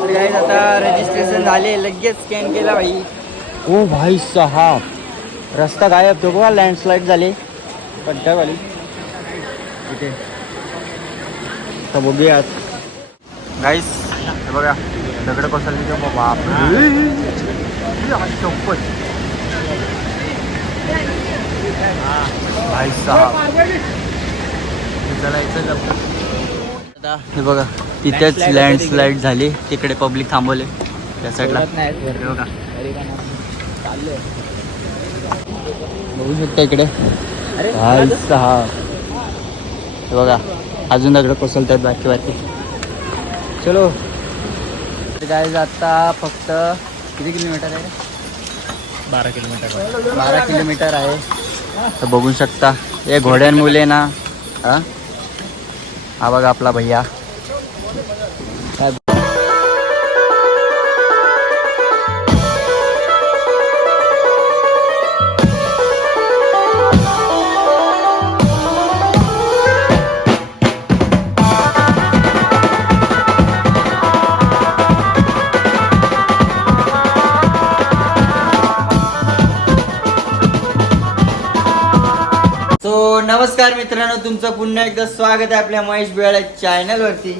तर गाईज आता रजिस्ट्रेशन झाले, लगेच स्कॅन केला भाई. ओ भाई साहब रस्ता गायब तो बघा, लँडस्लाईड झाली खड्डावाली इथे. तर बघूया गाईस, हे बघा दगड कोसळली ते बापरे. भाई साहब चलायचं. आता हे बघा तिथेच लँडस्लाईड झाली, तिकडे पब्लिक थांबवले त्या साईडला. बघा बघू शकता इकडे. भाई साहब हे बघा अजून दगड कोसळतात बाकी बाकी. चलो गाईज, आता फक्त किती किलोमीटर आहे? 12 किलोमीटर. 12 किलोमीटर आहे. तर बघू शकता हे घोड्यांमुळे ना. हा बघा आपला भैया. नमस्कार मित्रांनो, तुमचं पुन्हा एकदा स्वागत आहे आपल्या महेश बिहाळे चॅनलवरती.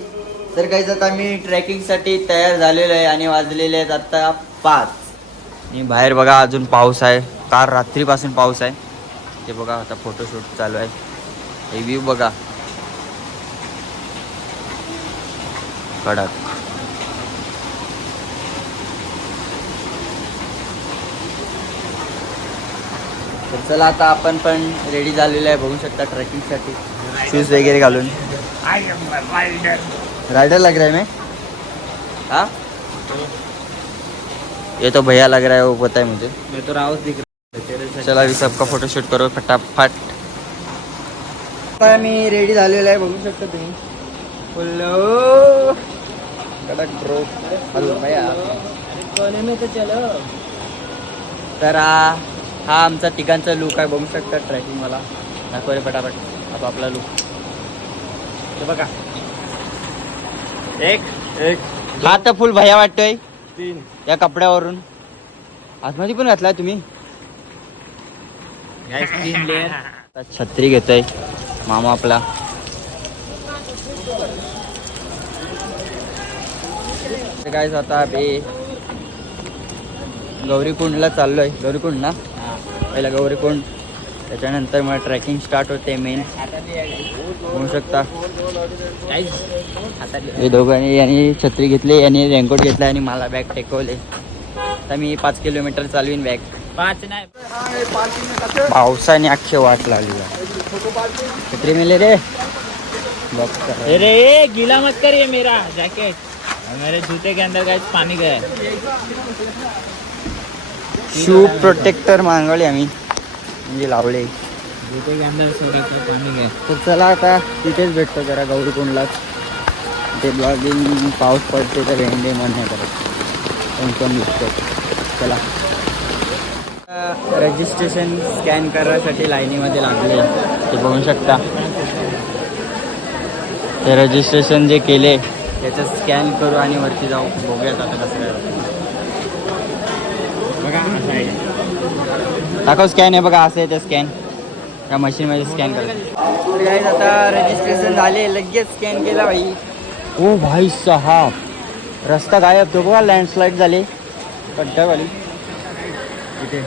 तर काहीच आता मी ट्रेकिंगसाठी तयार झालेलो आहे आणि वाजलेले आहेत आता 5. आणि बाहेर बघा अजून पाऊस आहे, काल रात्रीपासून पाऊस आहे. ते बघा आता फोटोशूट चालू आहे. हे व्ह्यू बघा कडक. तर चला आता आपण पण रेडी झालेलो आहे, बघू शकता ट्रेकिंगसाठी शूज वगैरे घालून. राइडर लग रहा है मैं. हाँ ये तो भैया लग रहा है, वो पता है मुझे. मैं तो रावत दिख रहा. चला अभी सबका फोटोशूट करो फटाफट. मी रेडी झालेलो आहे, बघू शकता तुम्ही. फुल कडक ब्रो. हॅलो भैया. कोने में तो चलो. तर हा आमचा तिघांचा लुक आहे, बघू शकता ट्रॅकिंग. मला दाखव रे फटाफट आता आपला लुक. हे बघा, एक हा तर फुल भैया वाटतोय 3. या कपड्यावरून. आतमध्ये पण घातलाय तुम्ही. Guys 3 layer. आता छत्री घेतोय मामा आपला. गाइस आता आम्ही गौरीकुंडला चाललोय. गौरीकुंड ना, पहिला गौरीकुंड, त्याच्यानंतर मग ट्रेकिंग स्टार्ट होते मेन. होऊ शकता हे दोघांनी, यांनी छत्री घेतली, यांनी रेनकोट घेतला आणि मला बॅग टेकवले. आता मी 5 किलोमीटर चालवीन बॅग. 5 नाही. पावसाने अख्खे वाट लागली. छत्री मिले रे. अरे गीला मत कर, ये मेरा जैकेट और मेरे जूते के अंदर गाइस पानी गया. शू प्रोटेक्टर मागवले आम्ही, म्हणजे लावले. जूते के अंदर सोडे पानी गया. तर चला आता तिथेच भेटतो जरा गौरीकुंडलाच. ते ब्लॉगिंग पाऊस पडते तर भेंडे मन नाही करत, पण दिसतो. चला रजिस्ट्रेशन स्कॅन करण्यासाठी लाईनीमध्ये लागले, ते बघू शकता. ते रजिस्ट्रेशन जे केले त्याचं स्कॅन करू आणि वरती जाऊ. बघूयात आता कसं काय. बघा असं आहे. दाखव स्कॅन आहे बघा, असं आहे ते स्कॅन. त्या मशीनमध्ये स्कॅन करतो. गाईज आता रजिस्ट्रेशन झाले, लगेच स्कॅन केला भाई. ओ भाई साहब रस्ता गायब तो बघा, लँडस्लाईड झाली खड्डावाली इथे.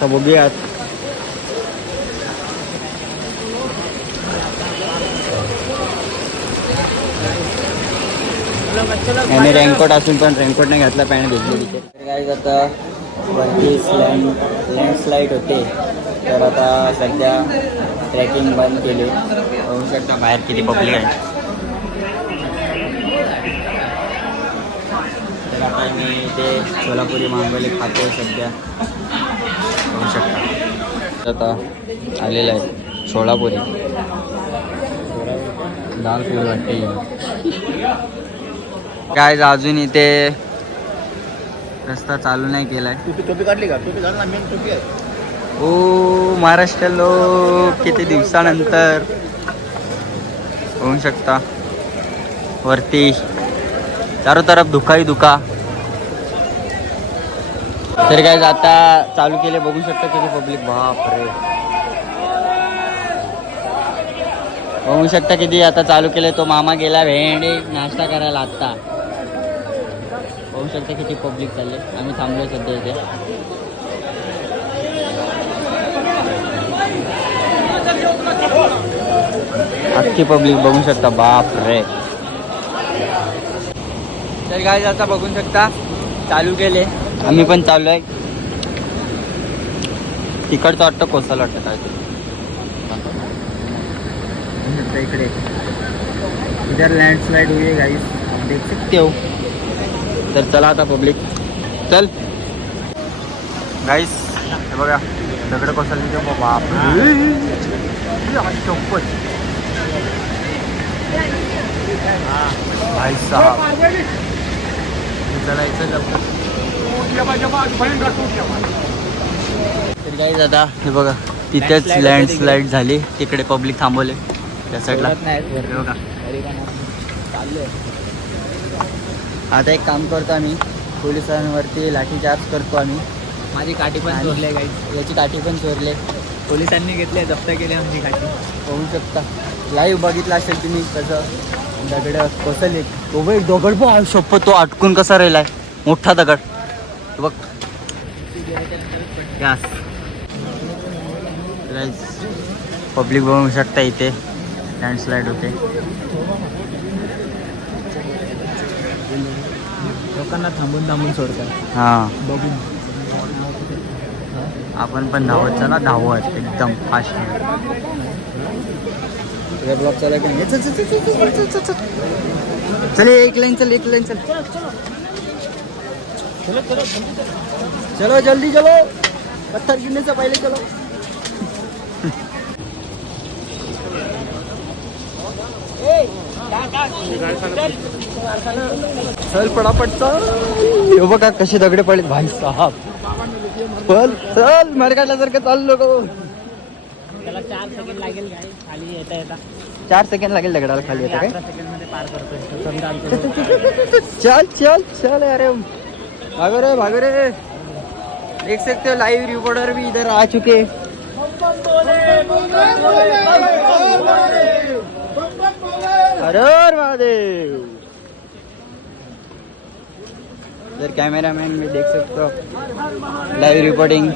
तर बघूयात. आणि रेनकोट असून पण रेनकोट नाही घातला, पॅन्ट भिजली तिथे. गाईज आता वरती लँडस्लाईड होते, तर आता सध्या ट्रेकिंग बंद केली. होऊ शकता बाहेर किती पब्लिक आहे. तर आता मी ते सोलापुरी मागवले खातो सध्या, होऊ शकता. आता आलेलं आहे सोलापुरी दाल पोळी वाटते. काय अजून इथे रस्ता चालू नाही केलाय. टोपी काढली का? टोपी घाल ना, मेन टोपी आहे. ओ महाराष्ट्र लोक किती दिवसानंतर. होऊ शकता वरती चारों तरफ धुका ही धुका. तर काय आता चालू केले, बघू शकता किती पब्लिक. बाप रे, बघू शकता किती आता चालू केले. तो मामा गेला भेंडी नाश्ता करायला आत्ता. बघू शकता किती पब्लिक चालले. आम्ही थांबलोय सध्या इथे. अख्खी पब्लिक बघू शकता. बाप रे. तर काय आता बघू शकता चालू केले. आम्ही पण चालू आहे. तिकडचं वाटतं कोसला वाटतं काय ते इकडे. इधर लँडस्लाइड हुई है गाइस, आप देख सकते हो. तर चला आता पब्लिक चल गाइस. हे बघा दगड कोसळली ते. बाप भाई साहब चलायचं लवकर. तर गाइस आता हे बघा तिथेच लँडस्लाइड झाली. तिकडे पब्लिक थांबवले त्या साईडला. बघा आता एक काम करतो आम्ही, पोलिसांवरती लाठीचार्ज करतो आम्ही. माझी काठी पण चोरले गाईस. याची काठी पण चोरले. पोलिसांनी घेतले, जप्त केली आमची काठी. होऊ शकता लाईव्ह बघितला असेल तुम्ही कसं दगड कोसळले. तो एक दगड पण शपथ तो अटकून कसा राहिलाय. मोठा दगड बघ. पब्लिक बघू शकता इथे लँडस्लाइड होते. लोकांना थांबून थांबून सोडतात. हां बघून आपण पण धावत चला. धावत एकदम फास्ट. ब्लॉक चालू की नाही. चल एक लाईन चल, एक लाईन चल. चलो जल्दी चलो, पत्थर गिरने से पहले चलो. चल पटापट चल. हे बघा कसे दगडे पडलेत भाई साहब. चल चल मरकाटल्यासारखं चाललो नको. त्याला 4 सेकंड लागेल गाडी खाली येता येता. 4 सेकंड लागेल दगडाला खाली येतं काय. 11 सेकंड मध्ये पार करतोय. चल चल चल. अरे भागो रे भागो रे. देख सकते हो लाइव रिपोर्टर भी इधर आ चुके. हर हर महादेव. इधर कॅमेरामॅन मी देख सकते हो लाइव रिपोर्टिंग.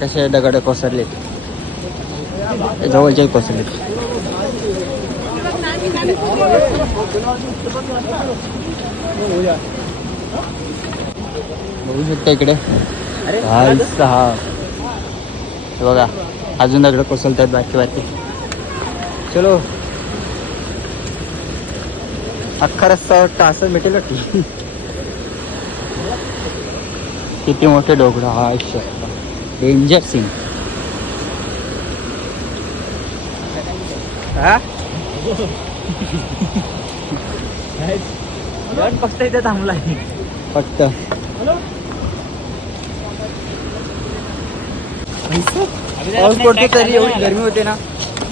कसे दगड कोसळले, जवळचे कोसळले. बघू शकता इकडे. भाई साहब हे बघा अजून दगड कोसळतात बाकी बाकी. चलो अख्खा रस्ता वाटतं असं भेटेल. किती मोठे डोंगर. हा डेंजर सीन. हा फक्त इथे थांबलाय फक्त. पाऊस पडतो तरी एवढी गरमी होते ना.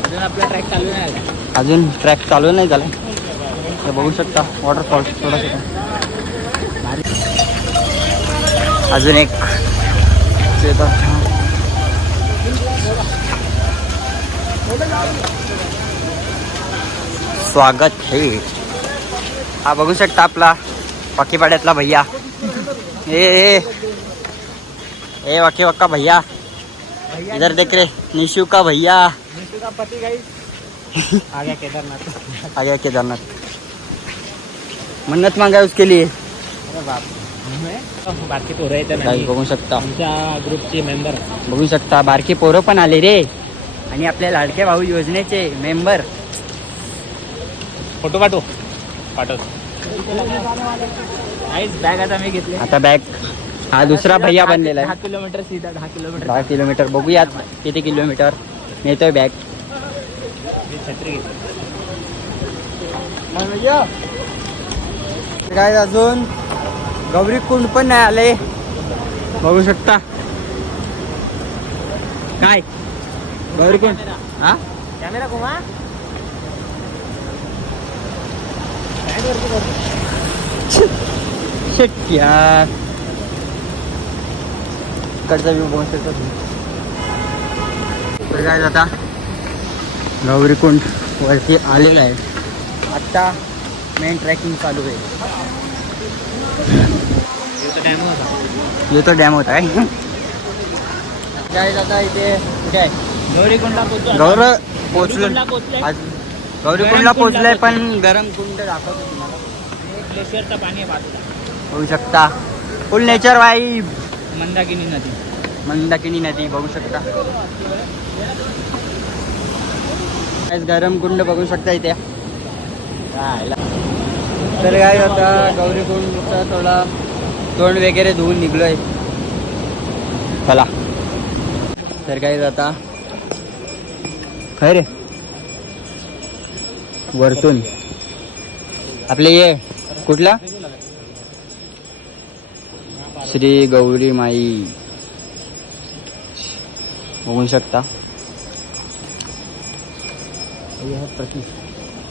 अजून आपला ट्रॅक चालू नाही झाला. अजून ट्रॅक चालू नाही झाला. हे बघू शकता वॉटरफॉल थोडासा. अजून एक स्वागत है. हा बघू शकता आपला पाकीपाड्यातला भैया. ए वाकी वक्का भैया. इधर देख रे निशु का भैया. निशु का पति गाइस आ गया केदारनाथ. आ गया केदारनाथ. मन्नत मांगा उसके लिए. अरे बाप. बारकी पोरं येतं काही बघू शकता. आमच्या ग्रुपचे मेंबर बघू शकता बारकी पोरं पण आले रे. आणि आपल्या लाडक्या भाऊ योजनेचे मेंबर. फोटो पाठव. बॅग आता मी घेतली. आता बॅग हा दुसरा भैया बनलेला 10 आहे. किलोमीटर सीधा 10 किलोमीटर. 10 किलोमीटर बघूयात किती किलोमीटर नेतोय बॅग. मी छत्री घेतली. काय अजून गौरी कुंड पण नाही आले. बघू शकता काय गौरी कुंड. हा कॅमेरा घुमा. शिट यार. कडचा व्ह्यू बघू शकता तुम्ही. तर काय आता गौरीकुंड वरती आलेलं आहे. आत्ता मेन ट्रॅकिंग चालू आहे. तो डॅम होता आहे. काय आता इथे कुठे आहे? गौरीकुंडला पोहोचलो. गौरीकुंडला पोहोचलोय पण गरम कुंड दाखवतो तुम्हाला. ग्लेशियरचं पाणी आहे बाजूला. बघू शकता फुल नेचर वाईब. मंदाकिनी नदी नदी बघू शकता. गरम कुंड बघू शकता इथे. तर काय आता गौरीकुंडचा थोडा तोंड वगैरे धुवून निघलोय. चला. तर काय आता खरे वरतून आपले ये कुठला श्री गौरी माई बघू शकता.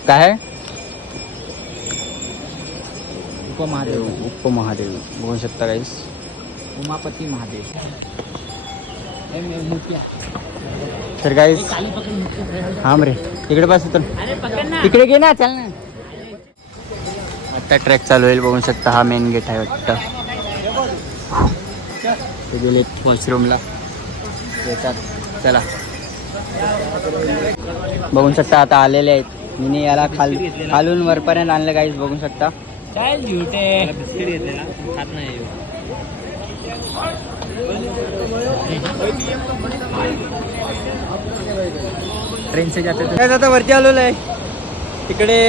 काय आहे? उपमहादेव बघू शकता गाईस. उमापती महादेव. तर गाईस थांब रे इकडे बस तर तिकडे गे ना. चल ना. आता ट्रॅक चालू होईल. बघू शकता हा मेन गेट आहे वाटतं. ते गेले वॉशरूमला येतात. चला बघू शकता आता आलेले आहेत. मी याला खालून वरपर्यंत आणलं गाईस. बघू शकता. काय झुटे बिस्किट घेतलेला खात नाही. ट्रेन से जाते काय आता वरती आलेलो आहे. तिकडे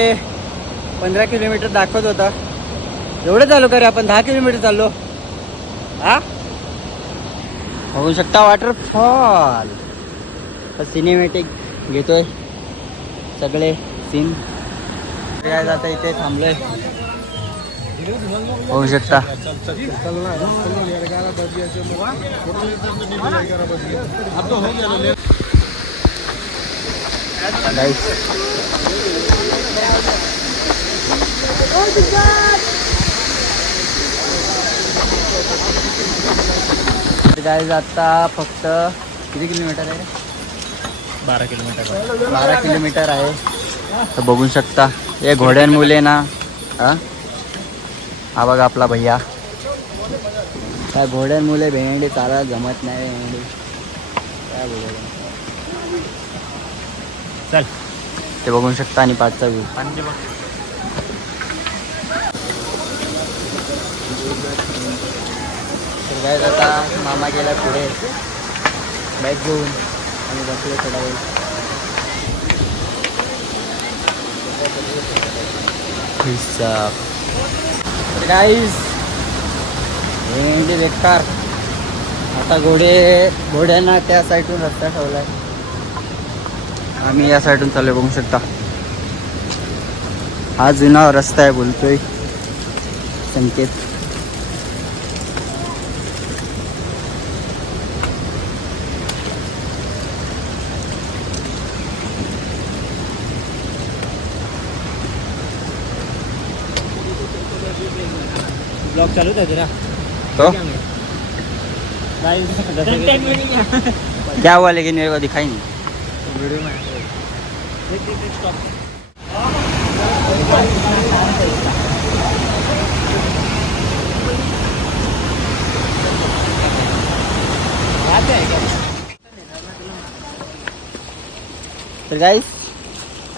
15 किलोमीटर दाखवत होता. एवढं चालू करे आपण 10 किलोमीटर चाललो. हा बघू शकता वॉटरफॉल. सिनेमॅटिक घेतोय सगळे सीन. काय आता इथे थांबलोय. होऊ शकता. गाईज आता फक्त किती किलोमीटर आहे? 12 किलोमीटर. 12 किलोमीटर आहे. तर बघू शकता हे घोड्यांमुळे ना. हा बघा आपला भैया. काय घोड्यांमुळे भेंडी चाला जमत नाही. भेंडी काय बोलायचं. चल ते बघू शकता. आणि पाचचा व्ह्यू. तर काय आता मामा गेला पुढे बाईक घेऊन आणि बसले थोडा वेळ. गाईस भेंडी बेकार. आता घोड्यांना त्या साईडून रस्ता ठेवलाय. आम्ही या साईडून चाललोय. बघू शकता हा जुना रस्ता आहे बोलतोय संकेत. ब्लॉग चालू था तेरा तो गाइस क्या हुआ लेकिन मेरे को दिखाई नहीं. वीडियो में तर गाईस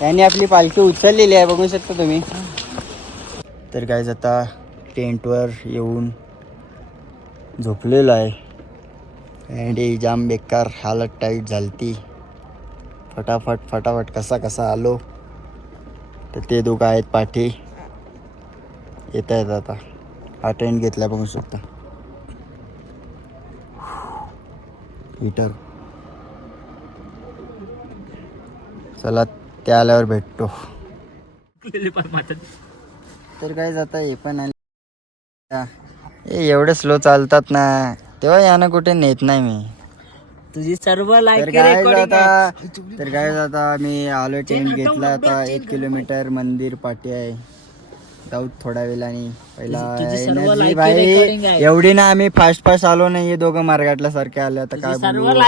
यांनी आपली पालखी उचललेली आहे. बघू शकता तुम्ही. तर गाईस आता टेंटवर येऊन झोपलेलो आहे. आणि जाम बेकार हालत टाईट झालती. फटाफट कसा आलो. तर ते दोघं आहेत पाठी येत आहेत. आता हा टेंट घेतला बघू शकता. हीटर. चला त्या आल्यावर भेटतो. तर काय जाता हे पण आले. एवढे स्लो चालतात ना तेव्हा यानं कुठे नेत नाही मी. तुझी सर्व तर लाईक काय जाता मी आलो. टेंट घेतला. आता 1 किलोमीटर मंदिर पाठी आहे. जाऊ थोड्या वेळाने पहिला तुझी सर्व energy लायकी भाई recording आहे. एवढी ना आम्ही फास्ट फास्ट आलो नाही दोघं मार्गाटल्या सारखे आले आता काय सर्व बोलू